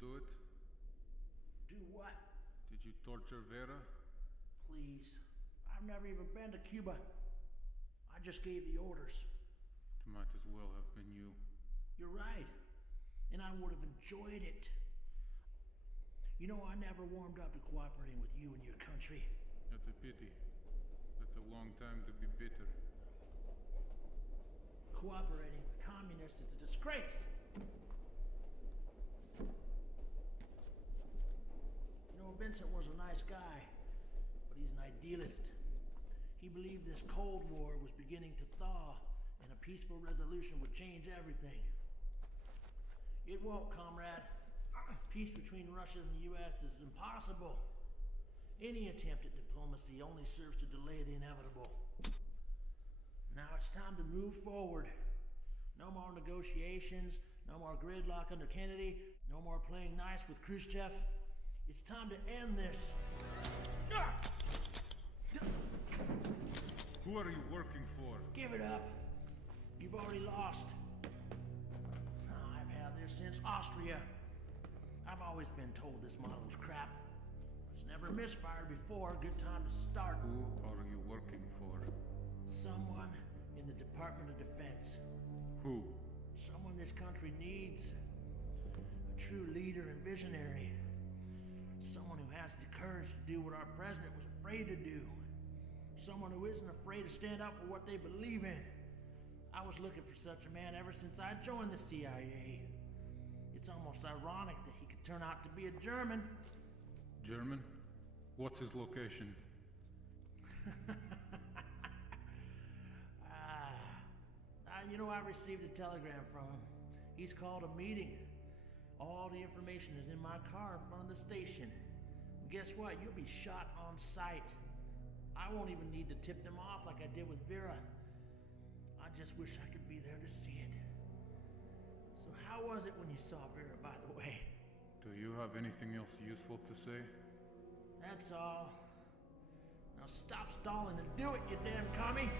do it? Do what? Did you torture Vera? Please. I've never even been to Cuba. I just gave the orders. It might as well have been you. You're right. And I would have enjoyed it. You know, I never warmed up to cooperating with you and your country. That's a pity. That's a long time to be bitter. Cooperating with communists is a disgrace. You know, Vincent was a nice guy, but he's an idealist. He believed this Cold War was beginning to thaw, and a peaceful resolution would change everything. It won't, comrade. Peace between Russia and the US is impossible. Any attempt at diplomacy only serves to delay the inevitable. Now it's time to move forward. No more negotiations, no more gridlock under Kennedy, no more playing nice with Khrushchev. It's time to end this. Who are you working for? Give it up. You've already lost. I've had this since Austria. I've always been told this model's crap. It's never misfired before. Good time to start. Who are you working for? Someone in the Department of Defense. Who? Someone this country needs. A true leader and visionary. Someone who has the courage to do what our president was afraid to do. Someone who isn't afraid to stand up for what they believe in. I was looking for such a man ever since I joined the CIA. It's almost ironic that he could turn out to be a German. German? What's his location? You know, I received a telegram from him. He's called a meeting. All the information is in my car in front of the station. And guess what? You'll be shot on sight. I won't even need to tip them off like I did with Vera. I just wish I could be there to see it. So how was it when you saw Vera, by the way? Do you have anything else useful to say? That's all. Now stop stalling and do it, you damn commie!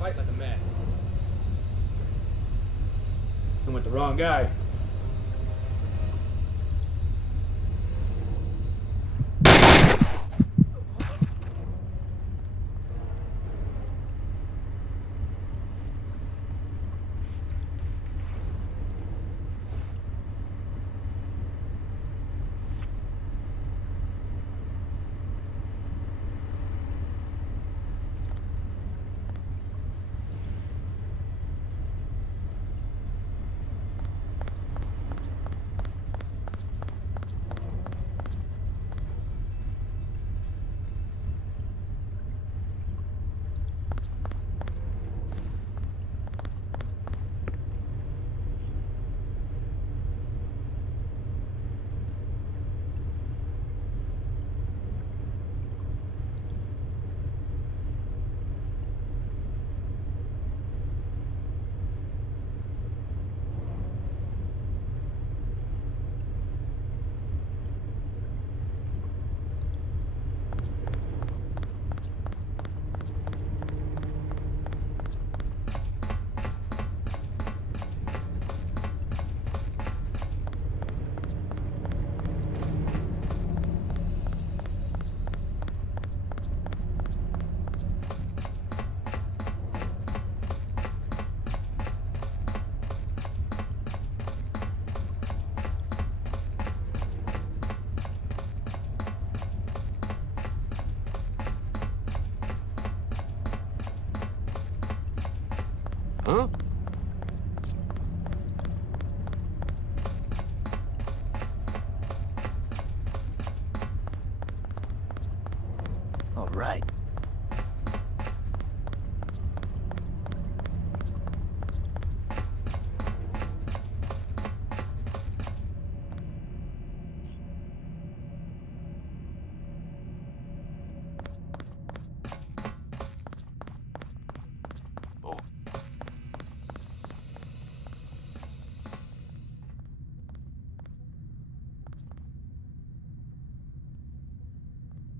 Fight like a man. You went the wrong guy. Huh? All right.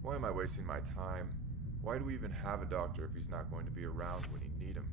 Why am I wasting my time? Why do we even have a doctor if he's not going to be around when you need him?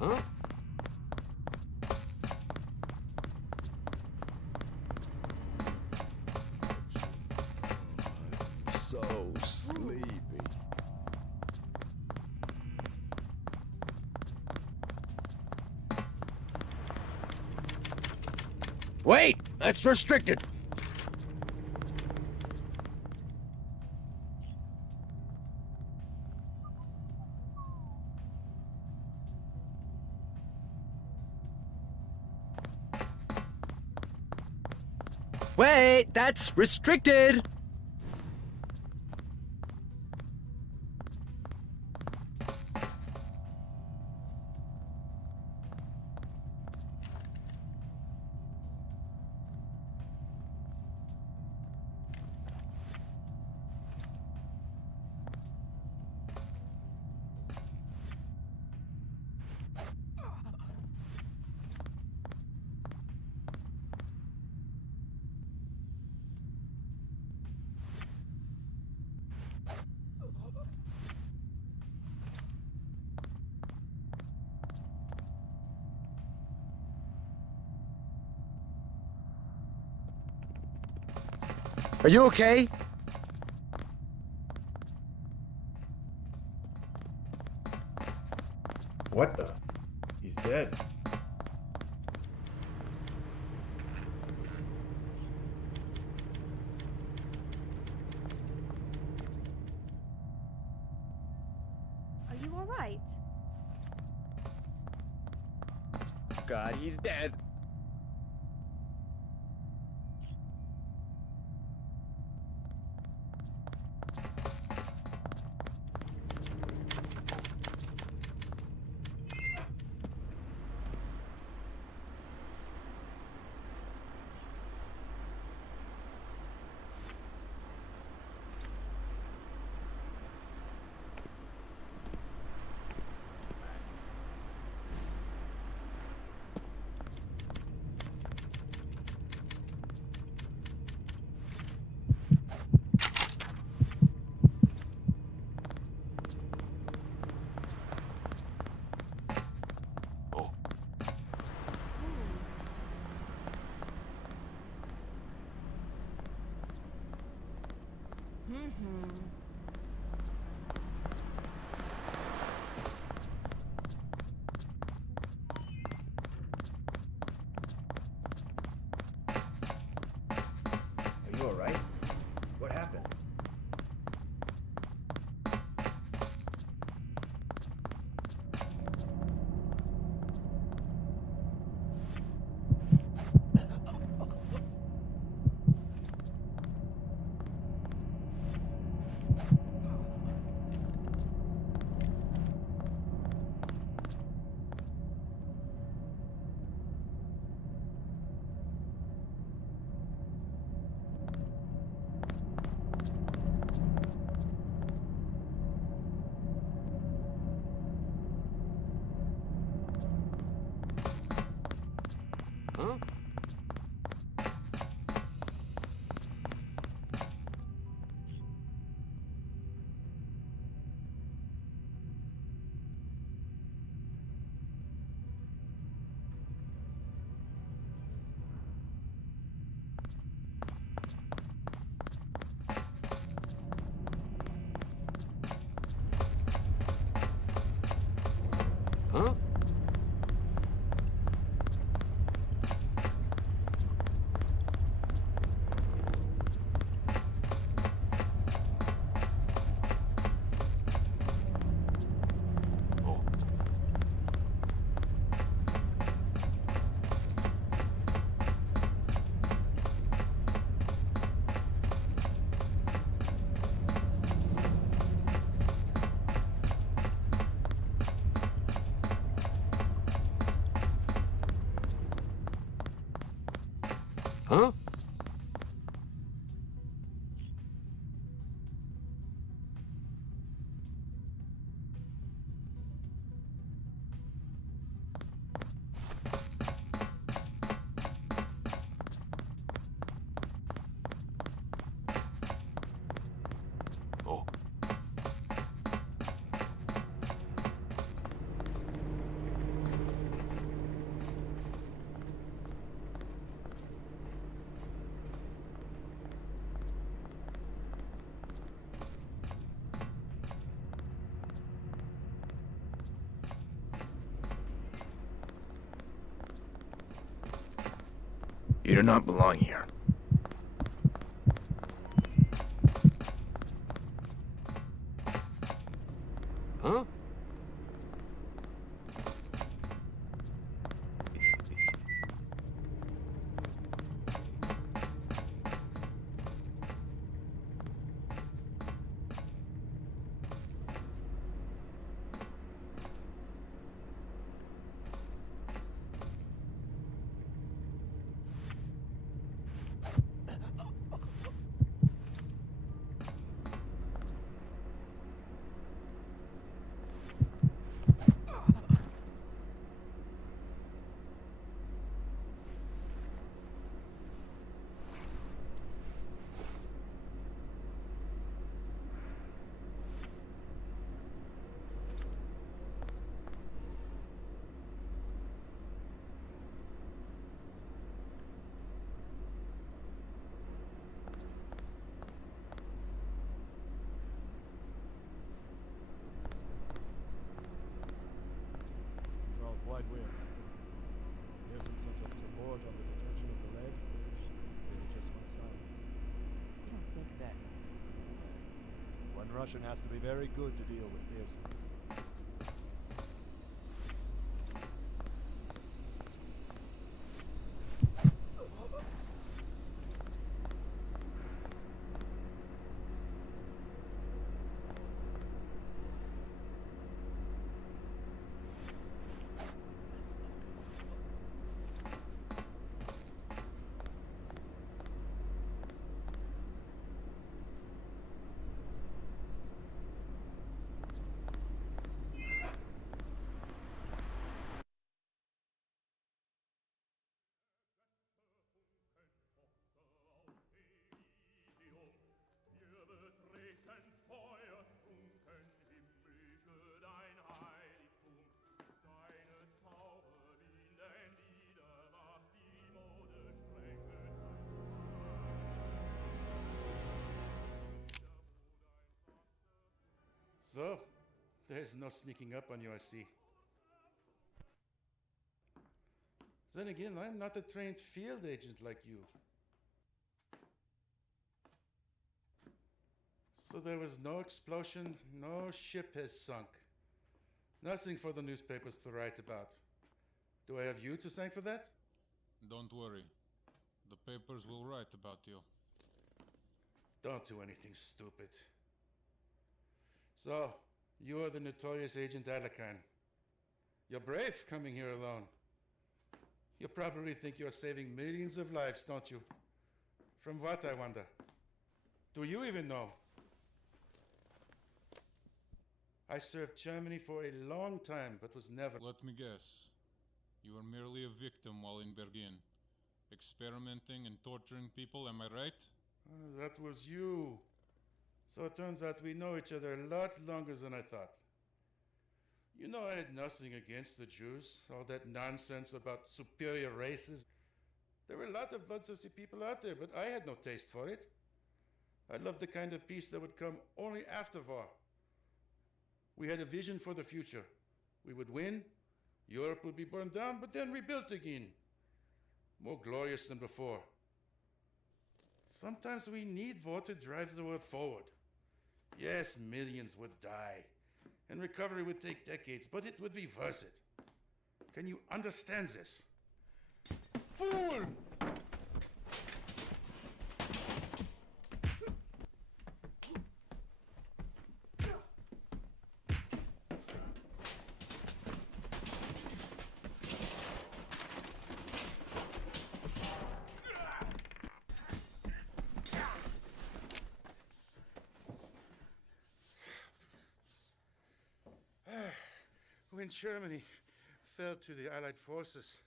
Huh? I'm so sleepy. Wait! That's restricted! Wait! That's restricted! Are you okay? What the? He's dead. Are you all right? God, he's dead. Are you alright? What happened? Huh? Huh? Huh? Oh. You do not belong here. Huh? Russian has to be very good to deal with this. So, there's no sneaking up on you, I see. Then again, I'm not a trained field agent like you. So there was no explosion, no ship has sunk. Nothing for the newspapers to write about. Do I have you to thank for that? Don't worry. The papers will write about you. Don't do anything stupid. So, you are the notorious agent Alekhine. You're brave coming here alone. You probably think you're saving millions of lives, don't you? From what, I wonder? Do you even know? I served Germany for a long time, but was never... Let me guess. You were merely a victim while in Berlin, experimenting and torturing people, am I right? That was you. So it turns out we know each other a lot longer than I thought. You know, I had nothing against the Jews, all that nonsense about superior races. There were a lot of bloodthirsty people out there, but I had no taste for it. I loved the kind of peace that would come only after war. We had a vision for the future. We would win, Europe would be burned down, but then rebuilt again. More glorious than before. Sometimes we need war to drive the world forward. Yes, millions would die, and recovery would take decades, but it would be worth it. Can you understand this? Fool! When Germany fell to the Allied forces,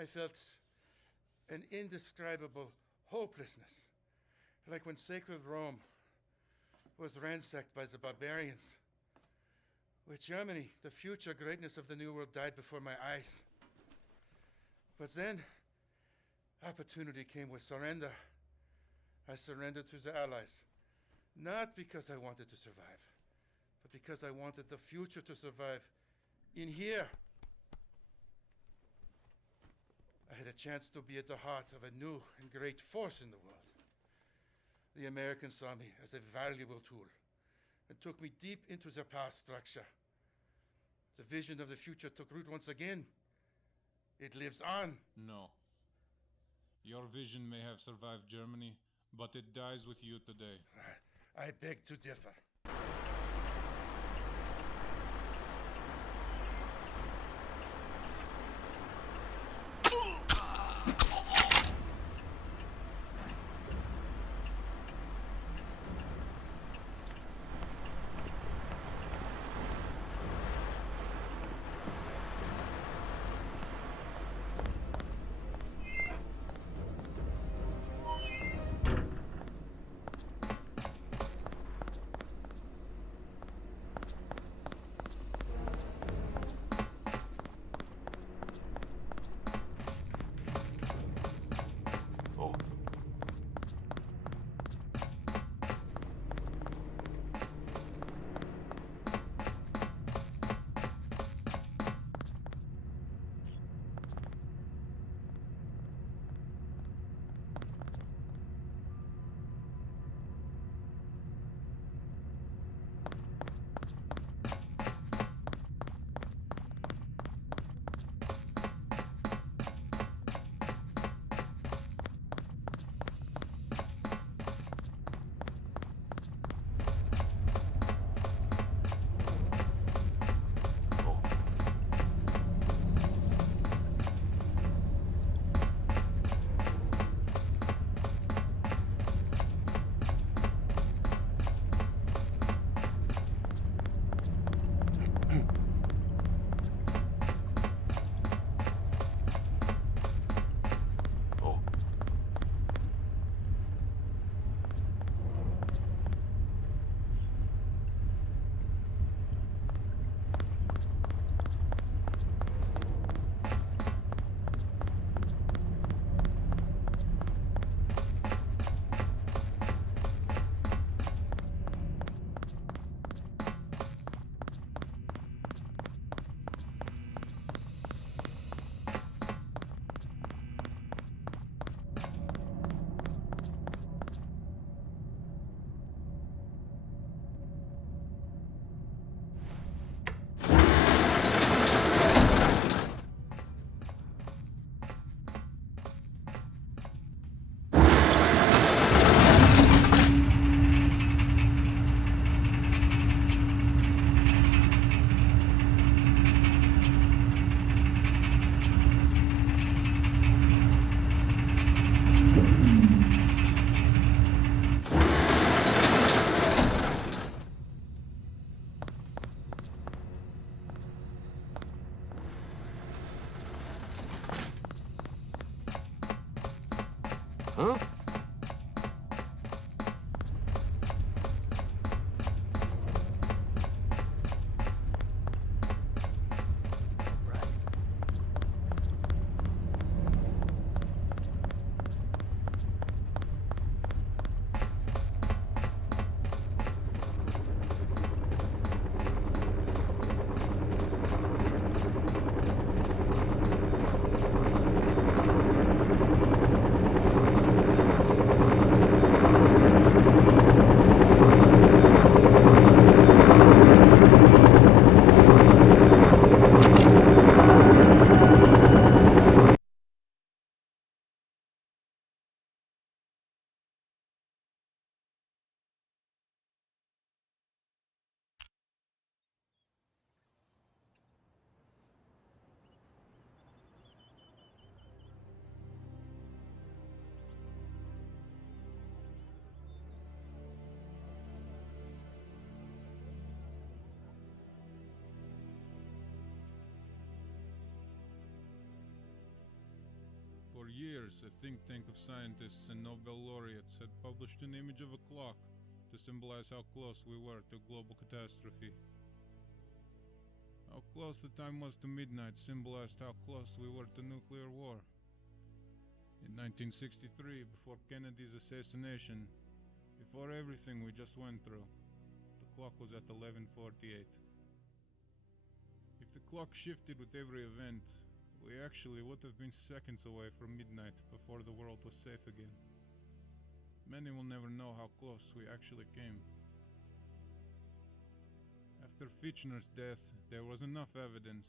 I felt an indescribable hopelessness, like when sacred Rome was ransacked by the barbarians. With Germany, the future greatness of the New World died before my eyes. But then, opportunity came with surrender. I surrendered to the Allies, not because I wanted to survive, but because I wanted the future to survive in here. I had a chance to be at the heart of a new and great force in the world. The Americans saw me as a valuable tool and took me deep into their power structure. The vision of the future took root once again. It lives on. No. Your vision may have survived Germany, but it dies with you today. I beg to differ. Huh? For years, a think tank of scientists and Nobel laureates had published an image of a clock to symbolize how close we were to global catastrophe. How close the time was to midnight symbolized how close we were to nuclear war. In 1963, before Kennedy's assassination, before everything we just went through, the clock was at 11:48. If the clock shifted with every event, we actually would have been seconds away from midnight before the world was safe again. Many will never know how close we actually came. After Fitchner's death, there was enough evidence,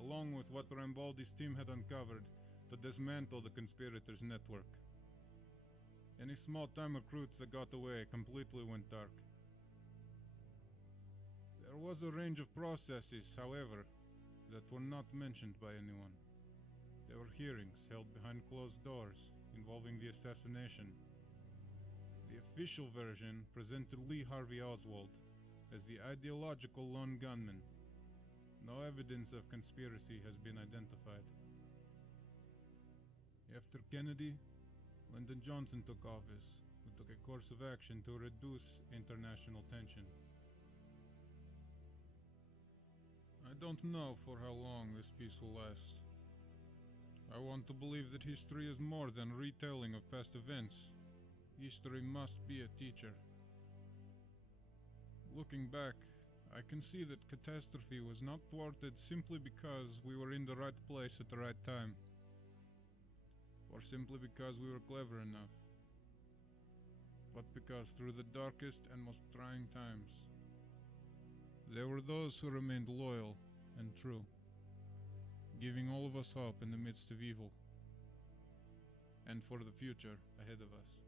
along with what Rambaldi's team had uncovered, to dismantle the conspirators' network. Any small-time recruits that got away completely went dark. There was a range of processes, however, that were not mentioned by anyone. There were hearings held behind closed doors involving the assassination. The official version presented Lee Harvey Oswald as the ideological lone gunman. No evidence of conspiracy has been identified. After Kennedy, Lyndon Johnson took office, who took a course of action to reduce international tension. I don't know for how long this peace will last. I want to believe that history is more than retelling of past events. History must be a teacher. Looking back, I can see that catastrophe was not thwarted simply because we were in the right place at the right time, or simply because we were clever enough, but because through the darkest and most trying times, there were those who remained loyal and true, giving all of us hope in the midst of evil, and for the future ahead of us.